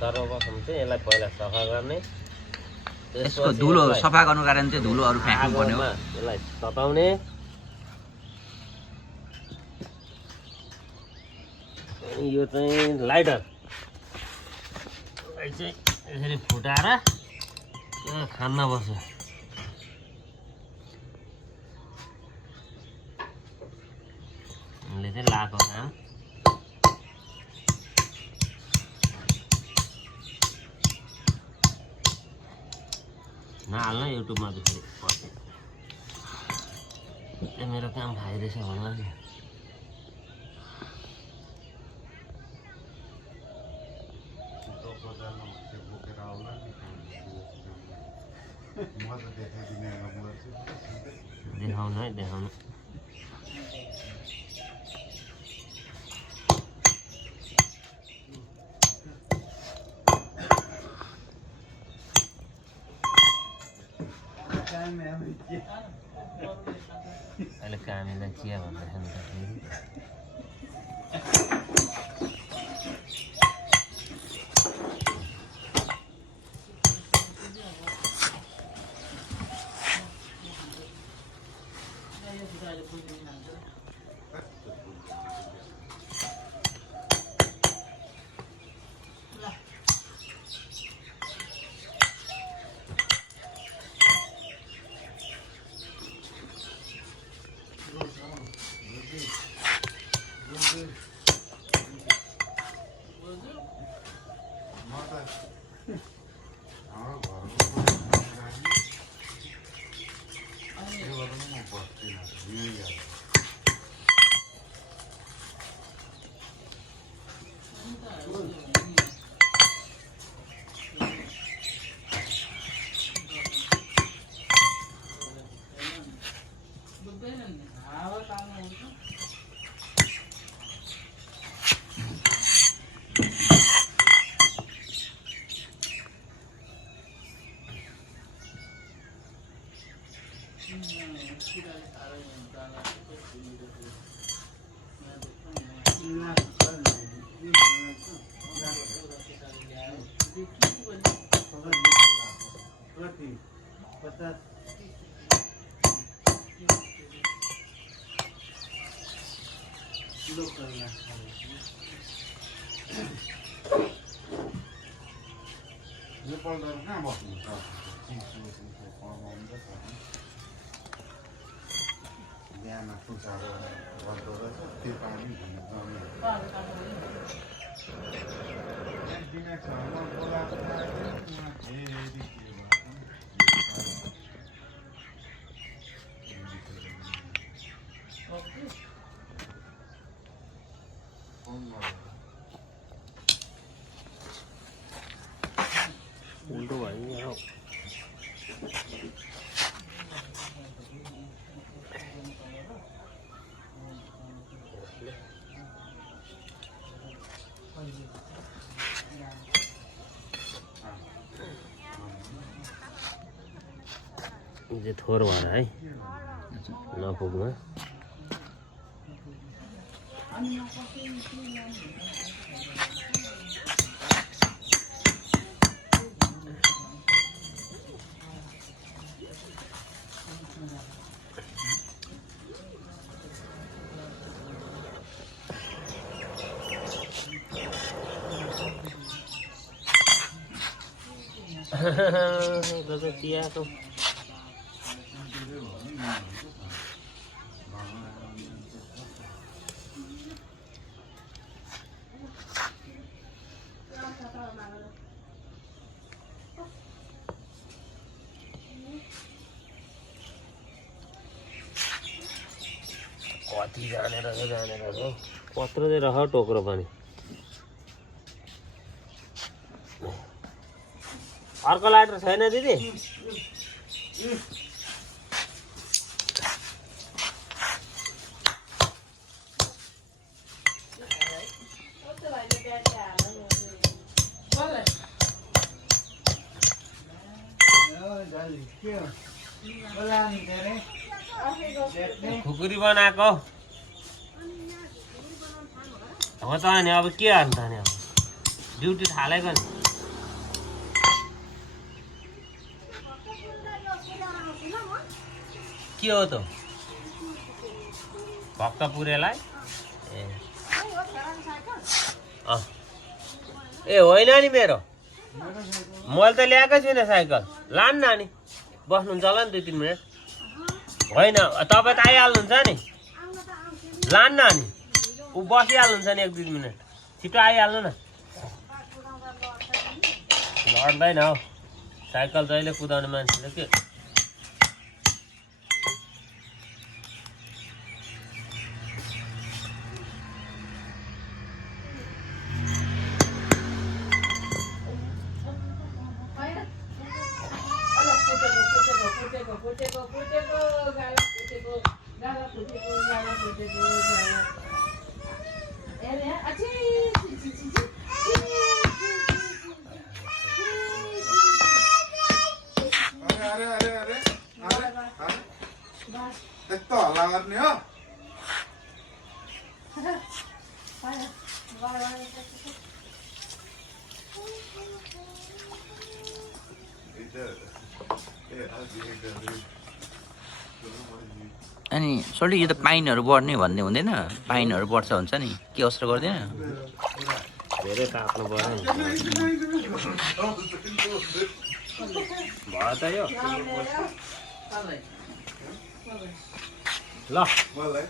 सर्वप्रथम चाहिँ यसलाई पहिला सफा गर्ने यसको धुलो सफा गर्नुको कारण चाहिँ धुलोहरू फ्याँक्नु पर्ने हो यसलाई तताउने यो चाहिँ लाइटर चाहिँ यसरी फुटाएर खान्न पर्छ यसले चाहिँ लाको काम नहाल्न युट्युबमा त फेरि पर्छ त्यो मेरो काम खाइरहेछ होला नि देखाउनु है देखाउनु अहिले कामीलाई चिया भन्दैछ नि त उल्टो भयो यो थोर भएर है नपुग्न चियाको कति जानेर पत्र चाहिँ रह टोक्रो पनि अर्को लाइटर छैन दिदी खुकुरी बनाएको हो त नि अब के गर्नु त नि अब ड्युटी थालेको नि के हो त भक्तपुरेलाई ए होइन नि मेरो मैले त ल्याएकै छुइनँ साइकल लानु नानी बस्नुहुन्छ होला नि 2-3 मिनट होइन तपाईँ त आइहाल्नुहुन्छ नि लानु नानी ऊ बसिहाल्नुहुन्छ नि 1-2 मिनट छिटो आइहाल्नु न लड्दैन हौ साइकल जहिले कुदाउने मान्छेले के यस्तो हल्ला गर्ने हो अनि सोल्टी यो त पाइनहरू बढ्ने भन्ने हुँदैन पाइनहरू बढ्छ हुन्छ नि के असर गर्दैन धेरै ताप्नु पर्यो भयो त यो ल मलाई